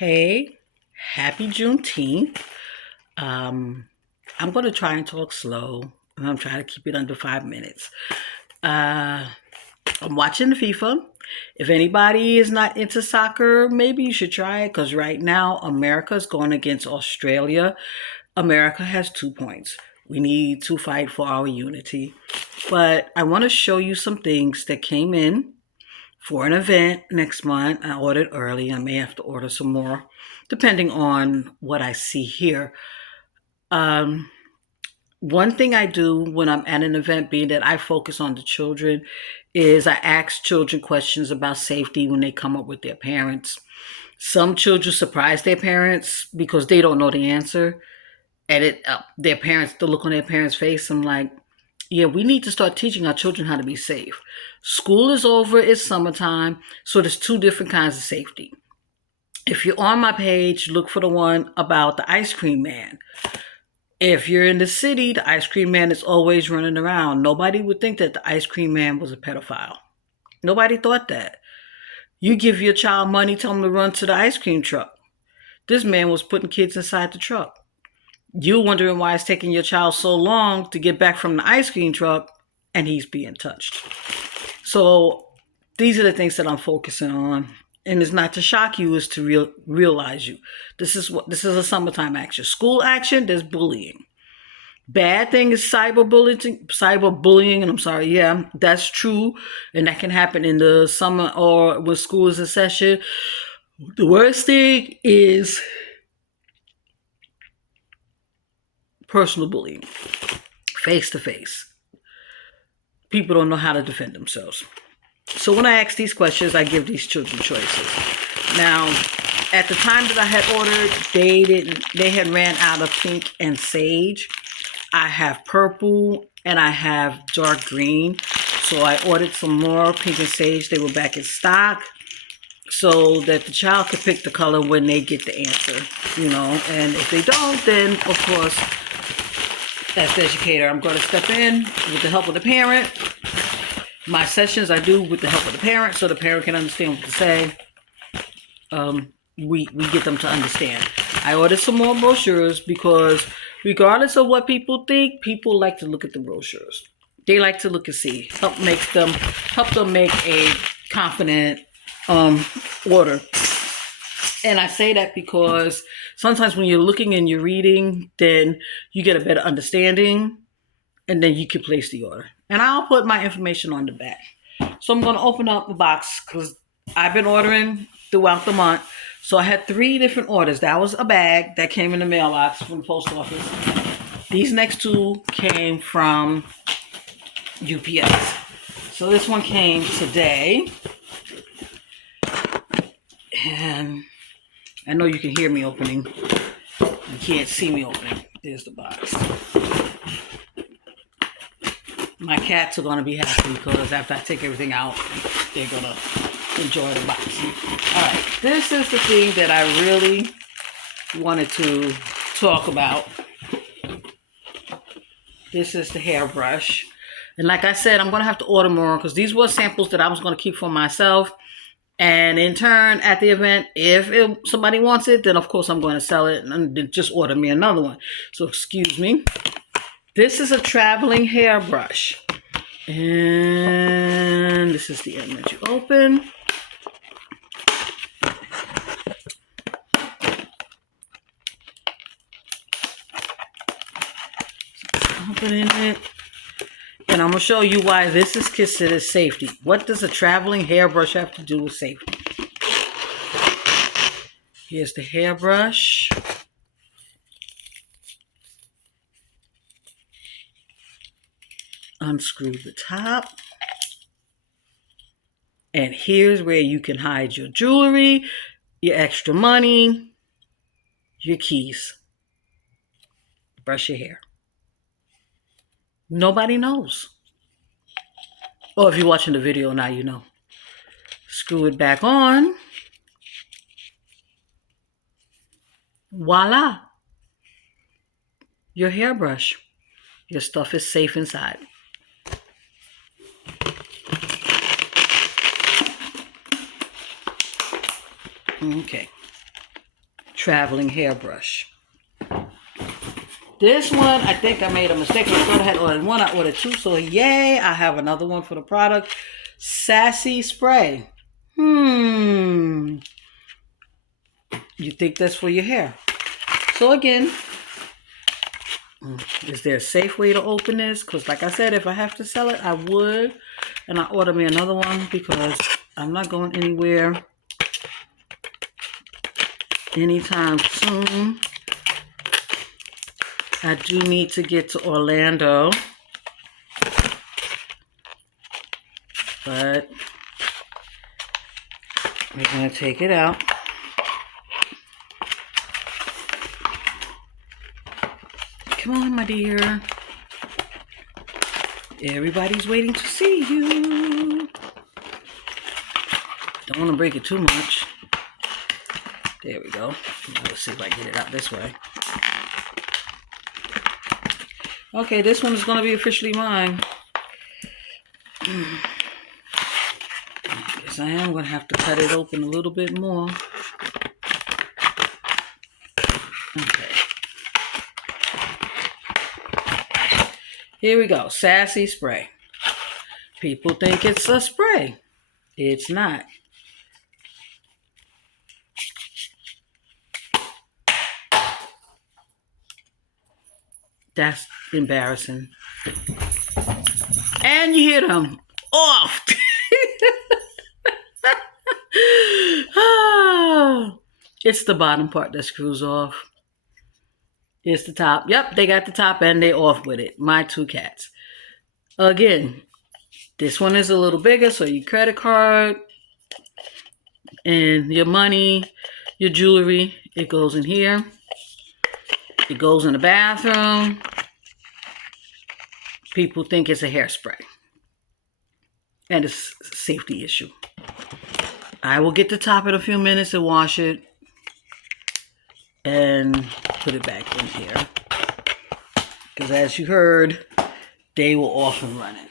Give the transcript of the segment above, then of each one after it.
Hey, happy Juneteenth. Um, I'm going to try and talk slow, and I'm trying to keep it under 5 minutes. Uh, I'm watching the FIFA. If anybody is not into soccer, maybe you should try it because right now America is going against Australia. America has 2 points. We need to fight for our unity. But I want to show you some things that came in for an event next month. I ordered early. I may have to order some more depending on what I see here. Um, One thing I do when I'm at an event, being that I focus on the children, is I ask children questions about safety when they come up with their parents. Some children surprise their parents because they don't know the answer, and their parents, the look on their parents' face. I'm like, yeah, we need to start teaching our children how to be safe. School is over, it's summertime, so there's two different kinds of safety. If you're on my page, look for the one about the ice cream man. If you're in the city, the ice cream man is always running around. Nobody would think that the ice cream man was a pedophile. Nobody thought that. You give your child money, tell him to run to the ice cream truck. This man was putting kids inside the truck. You wondering why it's taking your child so long to get back from the ice cream truck, and he's being touched. So these are the things that I'm focusing on. And it's not to shock you, it's to realize you. This is a summertime action. School action, there's bullying. Bad thing is cyberbullying, and I'm sorry, yeah, that's true. And that can happen in the summer or when school is in session. The worst thing is personal bullying, face to face. People don't know how to defend themselves. So when I ask these questions, I give these children choices. Now, at the time that I had ordered, they had ran out of pink and sage. I have purple and I have dark green. So I ordered some more pink and sage. They were back in stock so that the child could pick the color when they get the answer. And if they don't, then of course, as the educator, I'm going to step in with the help of the parent. My sessions I do with the help of the parent so the parent can understand what to say. We get them to understand. I ordered some more brochures because regardless of what people think, people like to look at the brochures. They like to look and see. Help them make a confident order. And I say that because sometimes when you're looking and you're reading, then you get a better understanding and then you can place the order. And I'll put my information on the back. So I'm going to open up the box because I've been ordering throughout the month. So I had 3 different orders. That was a bag that came in the mailbox from the post office. These next 2 came from UPS. So this one came today. And I know you can hear me opening. You can't see me opening. There's the box. My cats are going to be happy because after I take everything out, they're going to enjoy the box. All right, this is the thing that I really wanted to talk about. This is the hairbrush. And like I said, I'm going to have to order more because these were samples that I was going to keep for myself. And in turn, at the event, if somebody wants it, then of course I'm going to sell it and then just order me another one. So excuse me. This is a traveling hairbrush. And this is the end that you open. Opening it. And I'm going to show you why this is considered safety. What does a traveling hairbrush have to do with safety? Here's the hairbrush. Unscrew the top. And here's where you can hide your jewelry, your extra money, your keys. Brush your hair. Nobody knows. Or if you're watching the video now, you know. Screw it back on. Voila. Your hairbrush. Your stuff is safe inside. Okay. traveling hairbrush. This one, I think I made a mistake. I thought I had ordered one, I ordered two. So yay, I have another one for the product. Sassy Spray. You think that's for your hair. So again, is there a safe way to open this? Because like I said, if I have to sell it, I would. And I order me another one because I'm not going anywhere anytime soon. I do need to get to Orlando. But we're going to take it out. Come on, my dear. Everybody's waiting to see you. Don't want to break it too much. There we go. Let's see if I get it out this way. Okay, this one is going to be officially mine. I guess I am going to have to cut it open a little bit more. Okay. Here we go. Sassy Spray. People think it's a spray. It's not. That's embarrassing. And you hear them off. It's the bottom part that screws off. It's the top. Yep, they got the top and they off with it. My two cats. Again, this one is a little bigger, so your credit card and your money, your jewelry, it goes in here. It goes in the bathroom. People think it's a hairspray. And it's a safety issue. I will get the top in a few minutes and wash it. And put it back in here. Because as you heard, they were off and running.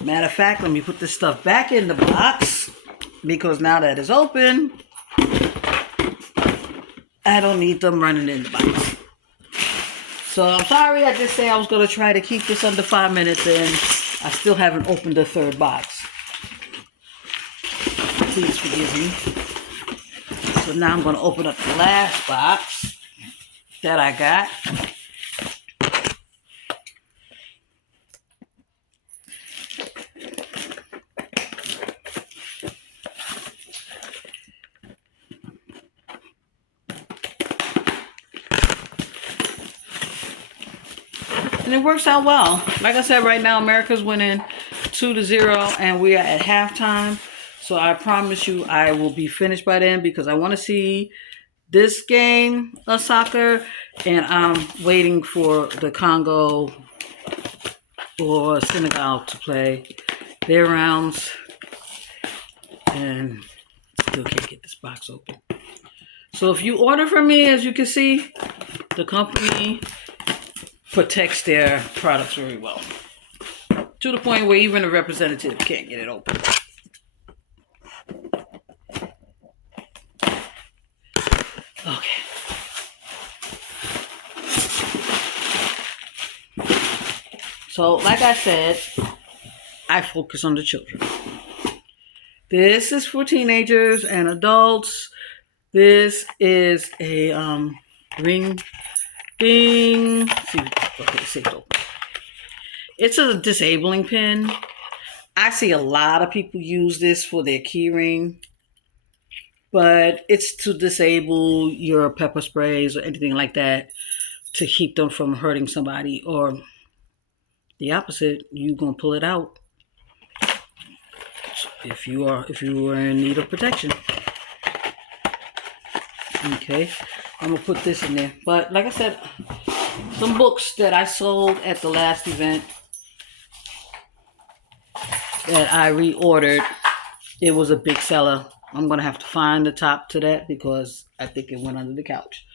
Matter of fact, let me put this stuff back in the box. Because now that it's open, I don't need them running in the box. So I'm sorry, I just said I was going to try to keep this under 5 minutes and I still haven't opened the third box. Please forgive me. So now I'm going to open up the last box that I got. And it works out well. Like I said, right now America's winning 2-0 and we are at halftime. So I promise you I will be finished by then because I want to see this game of soccer. And I'm waiting for the Congo or Senegal to play their rounds. And still can't get this box open. So if you order from me, as you can see, the company protects their products very well. To the point where even a representative can't get it open. Okay. So, like I said, I focus on the children. This is for teenagers and adults. This is a ring thing. Okay, safe open. It's a disabling pin. I see a lot of people use this for their key ring. But it's to disable your pepper sprays or anything like that to keep them from hurting somebody, or the opposite, you're gonna pull it out if you are in need of protection. Okay, I'm gonna put this in there. But like I said, some books that I sold at the last event that I reordered, it was a big seller. I'm going to have to find the top to that because I think it went under the couch.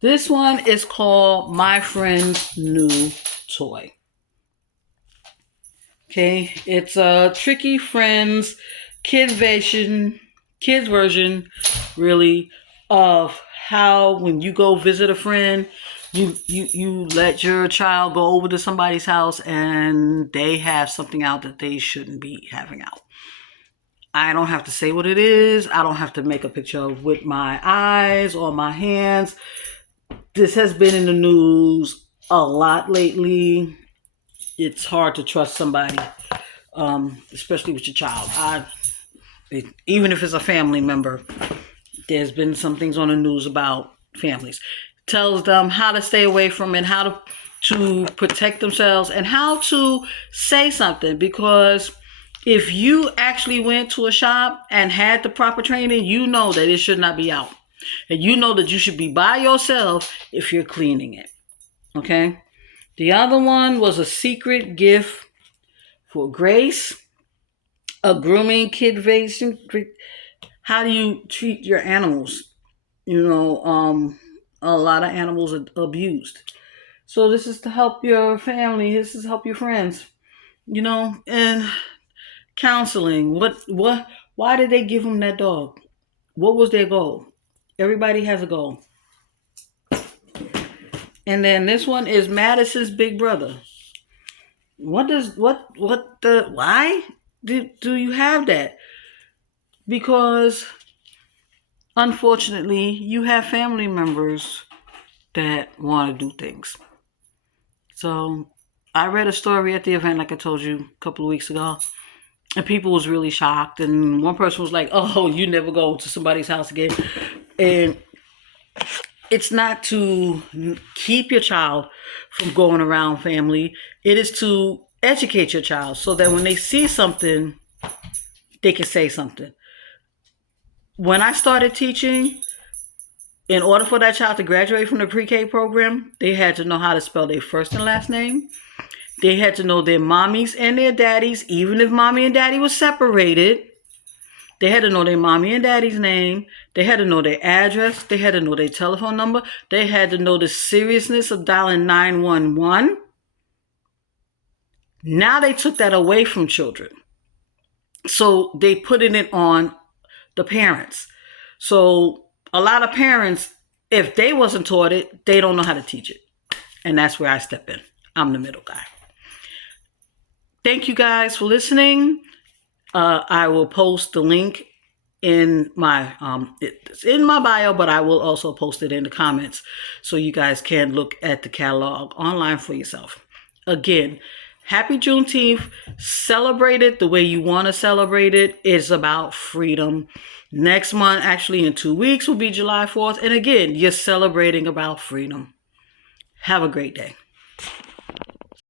This one is called My Friend's New Toy. Okay, it's a Tricky Friends kids version, really, of how when you go visit a friend, you let your child go over to somebody's house and they have something out that they shouldn't be having out. I don't have to say what it is. I don't have to make a picture with my eyes or my hands. This has been in the news a lot lately. It's hard to trust somebody, especially with your child. Even if it's a family member, there's been some things on the news about families. Tells them how to stay away from it, how to protect themselves, and how to say something. Because if you actually went to a shop and had the proper training, you know that it should not be out. And you know that you should be by yourself if you're cleaning it. Okay? The other one was a secret gift for Grace. A grooming kit vacation. How do you treat your animals? You know, a lot of animals are abused. So this is to help your family. This is to help your friends. You know, and counseling. Why did they give him that dog? What was their goal? Everybody has a goal. And then this one is Madison's big brother. Why do you have that? Because unfortunately, you have family members that want to do things. So I read a story at the event, like I told you a couple of weeks ago, and people was really shocked. And one person was like, "Oh, you never go to somebody's house again." And it's not to keep your child from going around family. It is to educate your child so that when they see something, they can say something. When I started teaching, in order for that child to graduate from the pre-K program, they had to know how to spell their first and last name. They had to know their mommies and their daddies, even if mommy and daddy was separated. They had to know their mommy and daddy's name. They had to know their address. They had to know their telephone number. They had to know the seriousness of dialing 911. Now they took that away from children. So they put it on the parents. So a lot of parents, if they wasn't taught it, they don't know how to teach it. And that's where I step in. I'm the middle guy. Thank you guys for listening. I will post the link in my it's in my bio, but I will also post it in the comments so you guys can look at the catalog online for yourself. Again, happy Juneteenth. Celebrate it the way you want to celebrate it. It's about freedom. Next month, actually in 2 weeks, will be July 4th. And again, you're celebrating about freedom. Have a great day.